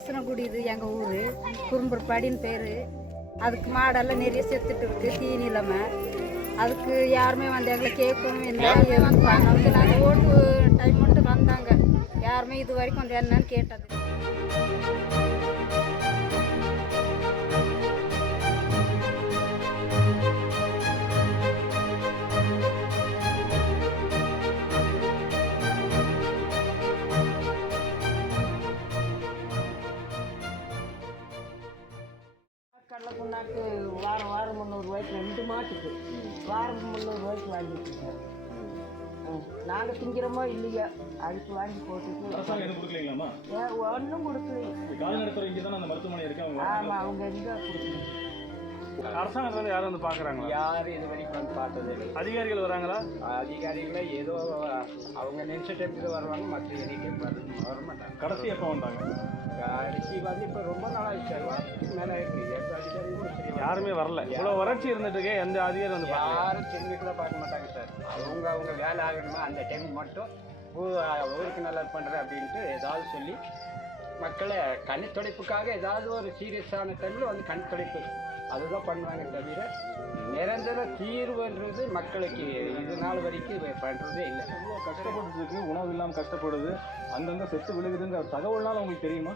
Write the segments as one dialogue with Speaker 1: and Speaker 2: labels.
Speaker 1: அரசனகுடி இது எங்கள் ஊர் குறும்புறப்பாடின்னு பேர். அதுக்கு மாடெல்லாம் நிறைய செத்துட்டு இருக்கு, தீனி இல்லாமல். அதுக்கு யாருமே வந்து எங்களை கேட்கவும் இல்லை. வந்து நாங்கள் ஓட்டு டைம் மட்டும் வந்தாங்க, யாருமே இது வரைக்கும் வந்து என்னன்னு கேட்டது.
Speaker 2: கடலை புண்ணாக்கு வாரம் 300 ரூபாய்க்கு 2 மாட்டுக்கு வாரம் 300 ரூபாய்க்கு வாங்கிட்டு சார். நாங்கள் திங்கிறோமோ இல்லையா அதுக்கு வாங்கி போட்டுட்டு ஒன்றும் கொடுக்கல. ஆமாம், அவங்க எங்கே கொடுக்கணும்.
Speaker 3: அரசாங்கத்தில் யாரும் வந்து பார்க்குறாங்களா?
Speaker 4: யாரும் இது வரைக்கும் வந்து பார்த்தது இல்லை.
Speaker 3: அதிகாரிகள் வராங்களா?
Speaker 4: அதிகாரிகளை ஏதோ அவங்க நினைச்ச டைமுக்கு வருவாங்க, மற்ற எனி டைம் வர மாட்டாங்க.
Speaker 3: கடைசி எப்போ வந்தாங்க?
Speaker 4: கடைசி வந்து இப்போ ரொம்ப நாளாக வாரத்துக்கு மேலே இருக்குது. எந்த அதிகாரிகளும் சரி
Speaker 3: யாருமே வரல. இவ்வளோ வறட்சி இருந்துட்டு எந்த அதிகாரி வந்து
Speaker 4: யாரும் திரும்பிக்கூட பார்க்க மாட்டாங்க சார். அவங்க வேலை ஆகணுமா அந்த டைம் மட்டும் ஊருக்கு நல்லா பண்ணுறேன் அப்படின்ட்டு ஏதாவது சொல்லி மக்களை கண் துடைப்புக்காக ஏதாவது ஒரு சீரியஸான டைமில் வந்து கண் துடைப்பு அதுதான் பண்ணுவாங்க தவிர நிரந்தர தீர்வுன்றது மக்களுக்கு இது நாள் வரைக்கும் பண்ணுறதே இல்லை.
Speaker 3: இவ்வளோ கஷ்டப்பட்டுருக்கு, உணவு இல்லாமல் கஷ்டப்படுது, அங்கங்கே செத்து விழுகுதுங்கிற தகவல்னால உங்களுக்கு தெரியுமா?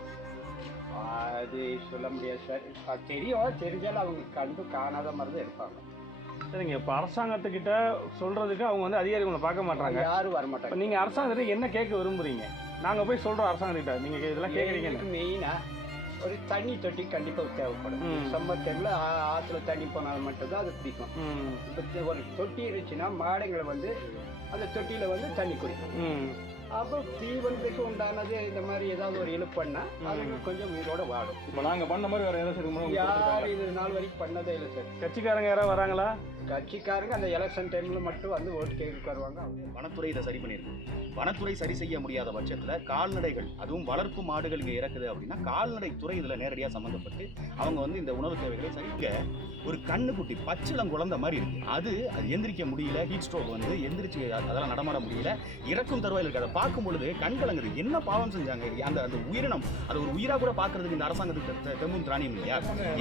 Speaker 4: அது சொல்ல முடியாது சார். தெரியும், தெரிஞ்சாலும் அவங்க கண்டு காணாத மாதிரி தான் இருப்பாங்க.
Speaker 3: சரிங்க, இப்போ அரசாங்கத்துக்கிட்ட சொல்கிறதுக்கு அவங்க வந்து அதிகாரி உங்களை பார்க்க மாட்டாங்க,
Speaker 4: யாரும் வரமாட்டாங்க.
Speaker 3: நீங்கள் அரசாங்கத்திட்ட என்ன கேட்க விரும்புகிறீங்க? நாங்கள் போய் சொல்கிறோம் அரசாங்கத்திட்ட, நீங்கள் இதெல்லாம் கேட்குறீங்க.
Speaker 4: மெயினாக ஒரு தண்ணி தொட்டி கண்டிப்பாக தேவைப்படும். சம்மர் டைமில் ஆற்றுல தண்ணி போனால் மட்டும்தான் அது பிடிக்கும். இப்போ ஒரு தொட்டி இருந்துச்சுன்னா மாடுங்களை வந்து அந்த தொட்டியில் வந்து தண்ணி குடிக்கும். அப்போ தீவனத்துக்கு உண்டானது இந்த மாதிரி ஏதாவது ஒரு இழுப்பு பண்ணால் அதுக்கு கொஞ்சம் உயிரோட வாடும்.
Speaker 3: இப்போ நாங்கள் பண்ண மாதிரி வேறு ஏதாவது
Speaker 4: யாரும் இது நாள் வரைக்கும் பண்ணதே இல்லை சார்.
Speaker 3: கட்சிக்காரங்க யாராவது வராங்களா?
Speaker 4: கட்சிக்காரங்க அந்த எலெக்ஷன் டைமில் மட்டும் வந்து ஓட்டு கேட்க வருவாங்க.
Speaker 5: வனத்துறை இதை சரி பண்ணியிருக்கு. வனத்துறை சரி செய்ய முடியாத பட்சத்தில் கால்நடைகள், அதுவும் வளர்ப்பு மாடுகள் இங்கே இறக்குது அப்படின்னா கால்நடை துறை இதில் நேரடியாக சம்மந்தப்பட்டு அவங்க வந்து இந்த உணவு தேவைகளை சரிக்க ஒரு கண்ணுக்குட்டி பச்சிளம் குழந்தை மாதிரி இருக்குது. அது எந்திரிக்க முடியல, ஹீட் ஸ்ட்ரோக் வந்து எந்திரிச்சு அதெல்லாம் நடமாட முடியல, இறக்கும் தருவாயில் இருக்குது. அதை பார்க்கும் பொழுது கண் கலங்குது. என்ன பாவம் செஞ்சாங்க? அந்த அந்த உயிரினம் அதை ஒரு உயிராக கூட பார்க்கறதுக்கு இந்த அரசாங்கத்துக்கு தெம்பும் திராணியும் இல்லையா?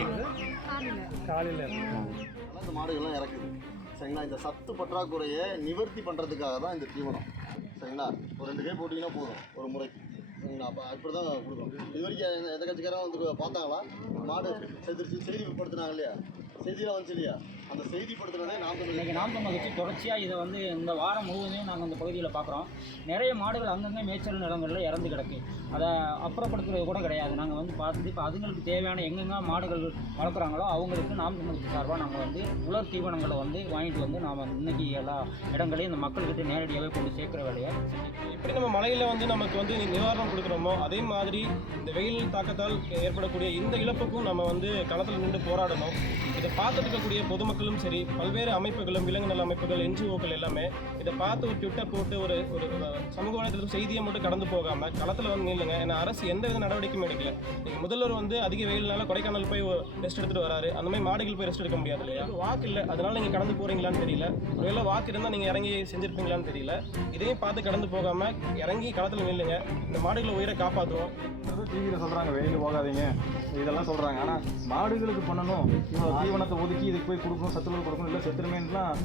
Speaker 3: காலையில்
Speaker 6: அந்த மாடுகள்லாம் இறக்குது சரிங்களா. இந்த சத்து பற்றாக்குறையை நிவர்த்தி பண்ணுறதுக்காக தான் இந்த தீவனம் சரிங்களா. ஒரு 2 கை போட்டிங்கன்னா போதும் ஒரு முறைக்கு சரிங்களா. அப்போ இப்படி தான் கொடுக்கணும். இது வரைக்கும் எந்த கட்சிக்காரங்க வந்து பார்த்தாங்களா? மாடு செத்துருச்சு செய்திப்படுத்தினாங்க இல்லையா? செய்தியெலாம் வந்துச்சு இல்லையா? அந்த செய்திப்படுத்தினே
Speaker 7: இன்றைக்கி நாம் தமிழ் கட்சி தொடர்ச்சியாக இதை வந்து இந்த வாரம் முழுவதும் நாங்கள் இந்த பகுதியில் பார்க்குறோம். நிறைய மாடுகள் அங்கங்கே மேய்ச்சல் நிலங்களில் இறந்து கிடக்கு. அதை அப்புறப்படுத்துறது கூட கிடையாது. நாங்கள் வந்து பார்த்துட்டு இப்போ அதுங்களுக்கு தேவையான எங்கெங்கே மாடுகள் வளர்க்குறாங்களோ அவங்களுக்கு நாம் தமிழ் கட்சி சார்பாக நாங்கள் வந்து உலர் தீவனங்களை வந்து வாங்கிட்டு வந்து நாம் இன்றைக்கி எல்லா இடங்களையும் இந்த மக்கள்கிட்ட நேரடியாகவே கொண்டு சேர்க்குற வேலையை
Speaker 8: எப்படி நம்ம மலையில் வந்து நமக்கு வந்து நிவாரணம் கொடுக்குறோமோ அதே மாதிரி இந்த வெயில் தாக்கத்தால் ஏற்படக்கூடிய இந்த இழப்புக்கும் நம்ம வந்து களத்தில் நின்று போராடணும். இதை பார்த்துட்டு இருக்கக்கூடிய பொதுமக்களும் சரி, பல்வேறு அமைப்புகளும், விலங்கு நல அமைப்புகள், என்ஜிஓக்கள் எல்லாமே இதை பார்த்து ஒரு ட்விட்டர் போட்டு ஒரு சமூக வலைதளத்தில் செய்தியை மட்டும் கடந்து போகாமல் களத்தில் வந்து நில்லுங்க. ஏன்னா அரசு எந்த வித நடவடிக்கையும் எடுக்கல. நீங்கள் முதல்வர் வந்து அதிக வெயில்னால கொடைக்கானல் போய் ரெஸ்ட் எடுத்துகிட்டு வராரு. அந்த மாதிரி மாடுகள் போய் ரெஸ்ட் எடுக்க முடியாது இல்லையா? வாக்கு இல்லை, அதனால் நீங்கள் கடந்து போகிறீங்களான்னு தெரியல. ஒருவேளை வாக்கு இருந்தால் நீங்கள் இறங்கி செஞ்சுருப்பீங்களான்னு தெரியல. இதையும் பார்த்து கடந்து போகாமல் இறங்கி களத்தில் நில்லுங்க. இந்த மாடுகளை உயிரை காப்பாற்றுவோம்.
Speaker 3: டிவியில் சொல்கிறாங்க வெயில் போகாதீங்க, இதெல்லாம் சொல்கிறாங்க. ஆனால் மாடுகளுக்கு பண்ணணும், இவ்வளோ தீவனத்தை ஒதுக்கி இதுக்கு போய் கொடுக்கணும், சத்துணவு கொடுக்கணும், இல்லை செத்துருமேன்லாம்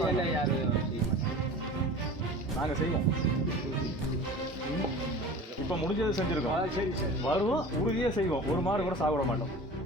Speaker 3: நாங்கள் செய்வோம். இப்போ முடிஞ்சது செஞ்சுருக்கோம், வருவோம், உறுதியாக செய்வோம். ஒரு மாடு கூட சாப்பிட மாட்டோம்.